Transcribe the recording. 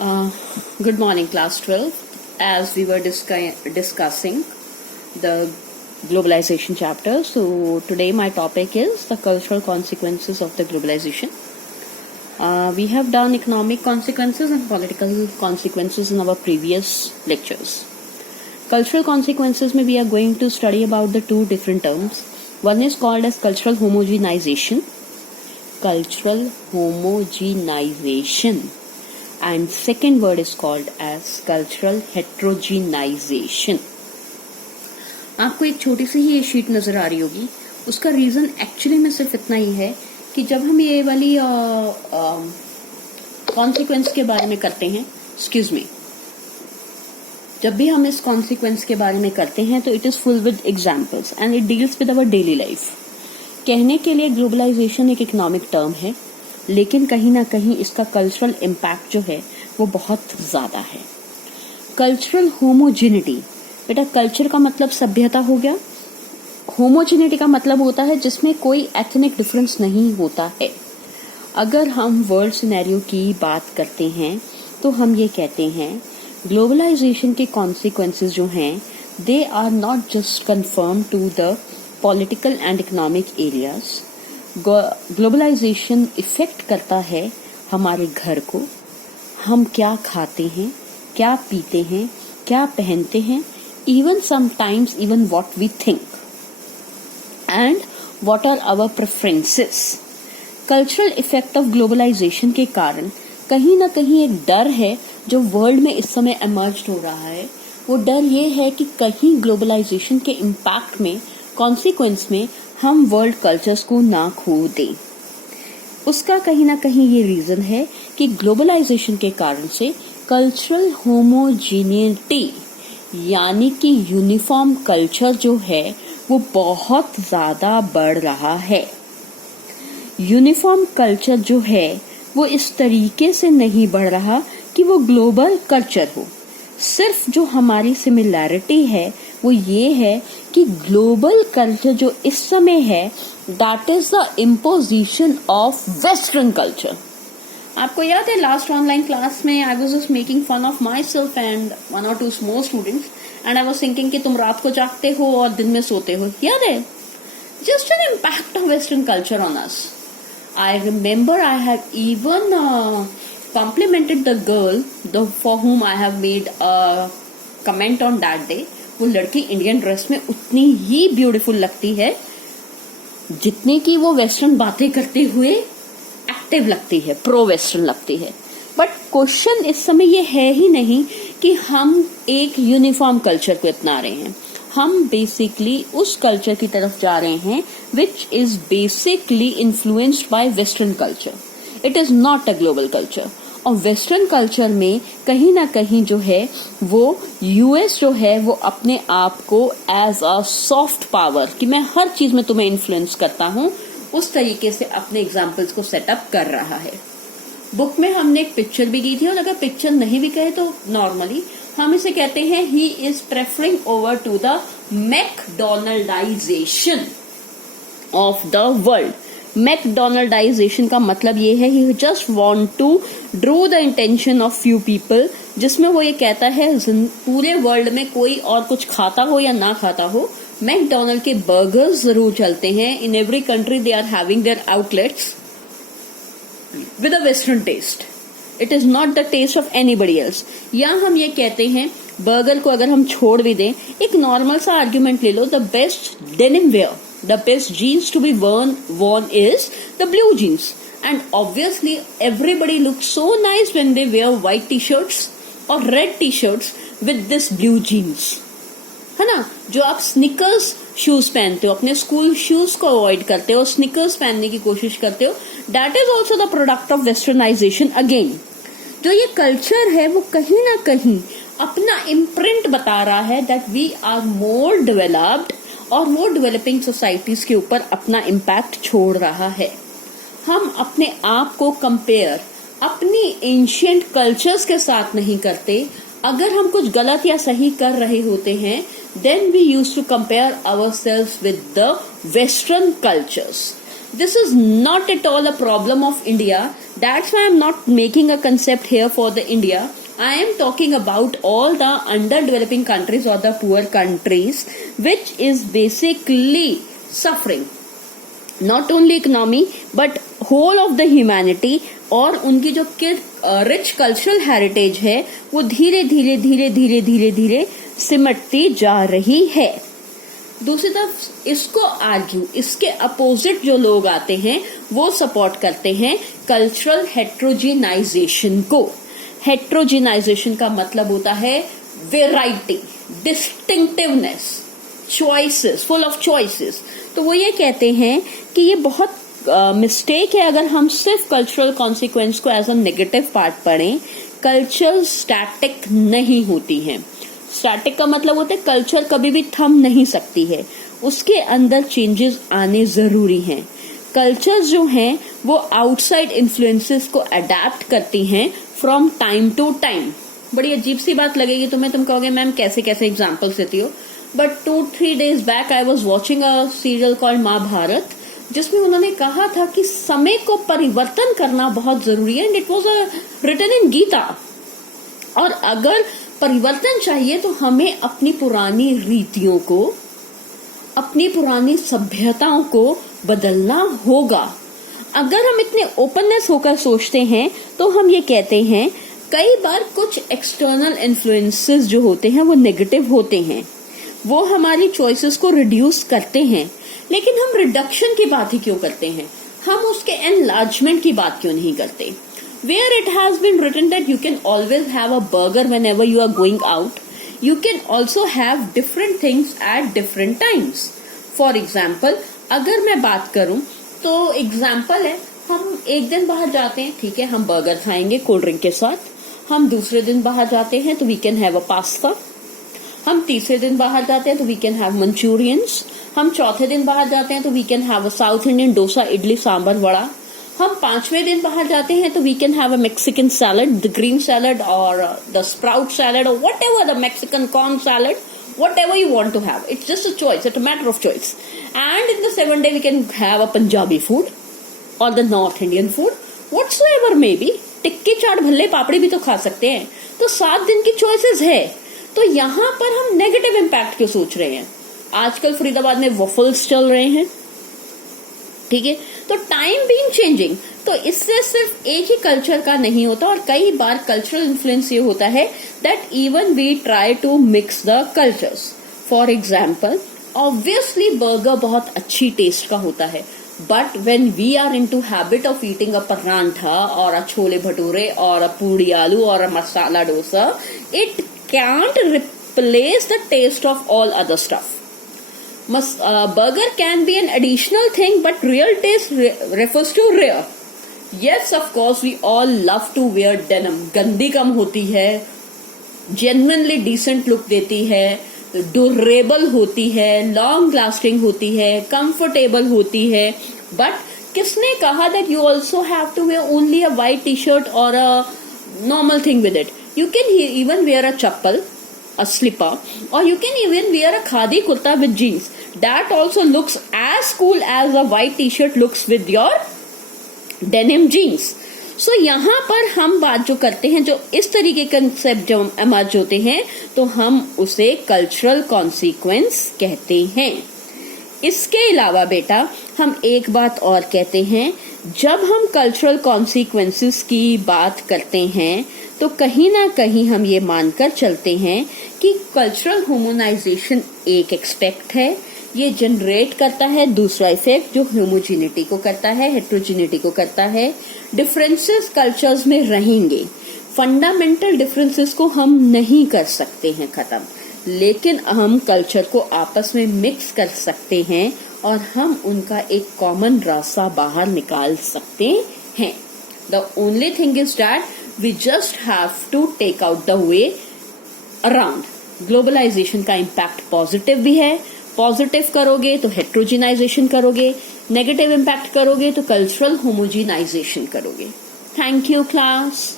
Good morning, class 12. As we were discussing the globalization chapter, so today my topic is the cultural consequences of the globalization. We have done economic consequences and political consequences in our previous lectures. Cultural consequences में we are going to study about the two different terms. One is called as cultural homogenization. And second word is called as cultural heterogenization. आपको एक छोटी सी ही ये sheet नजर आ रही होगी. उसका reason actually में सिर्फ इतना ही है कि जब हम ये वाली कॉन्सिक्वेंस के बारे में करते हैं, जब भी हम इस कॉन्सिक्वेंस के बारे में करते हैं तो it is full with examples and it deals with our daily life. कहने के लिए ग्लोबलाइजेशन एक इकोनॉमिक टर्म है, लेकिन कहीं ना कहीं इसका कल्चरल इम्पैक्ट जो है वो बहुत ज्यादा है. कल्चरल होमोजेनिटी, बेटा कल्चर का मतलब सभ्यता हो गया. होमोजेनिटी का मतलब होता है जिसमें कोई एथनिक डिफरेंस नहीं होता है. अगर हम वर्ल्ड सिनेरियो की बात करते हैं तो हम ये कहते हैं ग्लोबलाइजेशन के कॉन्सिक्वेंसेस जो हैं they are not just confirm to the political and economic areas. Globalization effect करता है हमारे घर को, हम क्या खाते हैं, क्या पीते हैं, क्या पहनते हैं, even sometimes even what we think and what are our preferences. Cultural effect of globalization के कारण कहीं ना कहीं एक डर है जो वर्ल्ड में इस समय एमर्ज हो रहा है. वो डर ये है कि कहीं ग्लोबलाइजेशन के इम्पैक्ट में, कॉन्सिक्वेंस में हम वर्ल्ड कल्चर्स को ना खो दें. उसका कहीं ना कहीं ये रीजन है कि ग्लोबलाइजेशन के कारण से कल्चरल होमोजेनिटी यानी कि यूनिफॉर्म कल्चर जो है वो बहुत ज्यादा बढ़ रहा है. यूनिफॉर्म कल्चर जो है वो इस तरीके से नहीं बढ़ रहा कि वो ग्लोबल कल्चर हो. सिर्फ जो हमारी सिमिलैरिटी है वो ये है कि ग्लोबल कल्चर जो इस समय है that is the imposition of western culture. आपको याद है लास्ट ऑनलाइन क्लास में I was just making fun of myself and one और two more students and I was thinking कि तुम रात को जागते हो और दिन में सोते हो. याद है? Just an impact of western culture on us. I remember I have even complimented the girl for whom I have made a comment on that day. वो लड़की इंडियन ड्रेस में उतनी ही ब्यूटीफुल लगती है जितनी कि वो वेस्टर्न बातें करते हुए एक्टिव लगती है, प्रो वेस्टर्न लगती है. बट क्वेश्चन इस समय ये है ही नहीं कि हम एक यूनिफॉर्म कल्चर को अपना रहे हैं. हम बेसिकली उस कल्चर की तरफ जा रहे हैं which is basically influenced by western culture. It is not a global culture. और वेस्टर्न कल्चर में कहीं ना कहीं जो है वो यूएस जो है वो अपने आप को एज अ सॉफ्ट पावर कि मैं हर चीज में तुम्हें इन्फ्लुएंस करता हूं, उस तरीके से अपने एग्जाम्पल्स को सेटअप कर रहा है. बुक में हमने एक पिक्चर भी की थी, और अगर पिक्चर नहीं भी कहे तो नॉर्मली हम इसे कहते हैं he is preferring over to the McDonaldization of the world. McDonaldization का मतलब ये है he just want to draw the intention of few people, जिसमें वो ये कहता है पूरे वर्ल्ड में कोई और कुछ खाता हो या ना खाता हो, मैकडोनल्ड के बर्गर्स जरूर चलते हैं. In every country they are having their outlets with a western taste. It is not the taste of anybody else. या हम ये कहते हैं बर्गर को अगर हम छोड़ भी दें, एक नॉर्मल सा आर्ग्यूमेंट ले लो, the best denim wear, the best jeans to be worn is the blue jeans, and obviously everybody looks so nice when they wear white t-shirts or red t-shirts with this blue jeans, है ना. जो आप sneakers shoes पहनते हो, अपने school shoes को avoid करते हो, स्निकर्स पहनने की कोशिश करते हो, that is also the product of westernization. Again जो ये कल्चर है वो कहीं ना कहीं अपना इम्प्रिंट बता रहा है that we are more developed और वो डेवलपिंग सोसाइटीज के ऊपर अपना इम्पैक्ट छोड़ रहा है. हम अपने आप को कंपेयर अपनी एंशिएंट कल्चर्स के साथ नहीं करते. अगर हम कुछ गलत या सही कर रहे होते हैं then we use to compare ourselves with the western cultures. This is not at all a problem of India. That's why I'm not making a concept here for the India. I am talking about all the underdeveloping countries or the poor countries, which is basically suffering not only economy but whole of the humanity. और उनकी जो rich cultural heritage है वो धीरे धीरे धीरे धीरे धीरे धीरे सिमटती जा रही है। दूसरी तरफ इसको आर्ग्यू, इसके अपोजिट जो लोग आते हैं वो सपोर्ट करते हैं कल्चरल हेट्रोजिनाइजेशन को। हेट्रोजिनाइजेशन का मतलब होता है variety, distinctiveness, choices, full of choices. तो वो ये कहते हैं कि ये बहुत मिस्टेक है अगर हम सिर्फ कल्चरल कॉन्सिक्वेंस को एज अ नेगेटिव पार्ट पढ़ें। कल्चर स्टैटिक नहीं होती है। स्टैटिक का मतलब होता है कल्चर कभी भी थम नहीं सकती है, उसके अंदर चेंजेस आने जरूरी हैं। कल्चर्स जो हैं वो आउटसाइड इन्फ्लुएंसेस को अडेप्ट करती हैं फ्रॉम टाइम टू टाइम। बड़ी अजीब सी बात लगेगी तुम्हें, तुम कहोगे मैम कैसे कैसे एग्जाम्पल्स देती हो, but 2-3 days back I was watching a serial called Mahabharat, जिसमें उन्होंने कहा था कि समय को परिवर्तन करना बहुत जरूरी है, and it was written in Gita. और अगर परिवर्तन चाहिए तो हमें अपनी पुरानी रीतियों को, अपनी पुरानी सभ्यताओं को बदलना होगा। अगर हम इतने ओपननेस होकर सोचते हैं तो हम ये कहते हैं कई बार कुछ एक्सटर्नल इन्फ्लुएंसेस जो होते हैं वो नेगेटिव होते हैं, वो हमारी चॉइसेस को रिड्यूस करते हैं, लेकिन हम रिडक्शन की बात ही क्यों करते हैं, हम उसके एनलार्जमेंट की बात क्यों नहीं करते। Where it has been written that you can always have a burger whenever you are going out, you can also have different things at different times. For example, अगर मैं बात करूं तो एग्जाम्पल है, हम एक दिन बाहर जाते हैं, ठीक है, हम बर्गर खाएंगे कोल्ड ड्रिंक के साथ। हम दूसरे दिन बाहर जाते हैं तो we can have a pasta. हम तीसरे दिन बाहर जाते हैं तो वी कैन हैव मंचूरियंस। हम चौथे दिन बाहर जाते हैं तो we can have a south Indian dosa, idli, sambar, vada. हम 5वें दिन बाहर जाते हैं तो we can have a Mexican salad, the green salad और द स्प्राउट सैलड और whatever, the Mexican corn salad, whatever you want to have. It's just a choice. It's a matter of choice. And in the 7th day we can have a Punjabi food or the North Indian food, whatsoever may be. टिक्की, चाट, भल्ले, पापड़ी भी तो खा सकते हैं। तो 7 दिन की choices है। तो यहाँ पर हम नेगेटिव इम्पैक्ट क्यों सोच रहे हैं। आजकल फरीदाबाद में वॉफल्स चल रहे हैं, ठीक है, तो टाइम बीइंग चेंजिंग, तो इससे सिर्फ एक ही कल्चर का नहीं होता, और कई बार कल्चरल इन्फ्लुएंस ये होता है that even we try to mix the cultures. For example, obviously burger बहुत अच्छी टेस्ट का होता है, but when we are into habit of eating a paratha और अ छोले भटूरे और अ पूड़ी आलू और a masala dosa, it can't replace the taste of all other stuff. Burger can be an additional thing, but real taste refers to rare. Yes, of course, we all love to wear denim. गंदी कम होती है, genuinely decent look देती है, durable होती है, long lasting होती है, comfortable होती है. But किसने कहा that you also have to wear only a white t-shirt or a normal thing with it? You can even wear a chappal, a slipper, or you can even wear a khadi kurta with jeans. That also looks as cool as a white t-shirt looks with your denim jeans. So यहाँ पर हम बात जो करते हैं, जो इस तरीके के कंसेप्ट जो इमर्ज होते हैं, तो हम उसे कल्चरल कॉन्सिक्वेंस कहते हैं. इसके अलावा बेटा हम एक बात और कहते हैं, जब हम कल्चरल कॉन्सिक्वेंसेस की बात करते हैं तो कहीं ना कहीं हम ये मानकर चलते हैं कि कल्चरल होमोनाइजेशन एक एक्सपेक्ट है, ये जनरेट करता है दूसरा इफेक्ट जो होमोजिनिटी को करता है, हेट्रोजिनिटी को करता है. डिफरेंसेस कल्चर्स में रहेंगे, फंडामेंटल डिफरेंसेस को हम नहीं कर सकते हैं खत्म, लेकिन हम कल्चर को आपस में मिक्स कर सकते हैं और हम उनका एक कॉमन रास्ता बाहर निकाल सकते हैं. The only thing is that we just have to take out the way around. Globalization का इम्पैक्ट पॉजिटिव भी है, पॉजिटिव करोगे तो हेट्रोजिनाइजेशन करोगे, नेगेटिव इम्पैक्ट करोगे तो कल्चरल होमोजिनाइजेशन करोगे. Thank you class.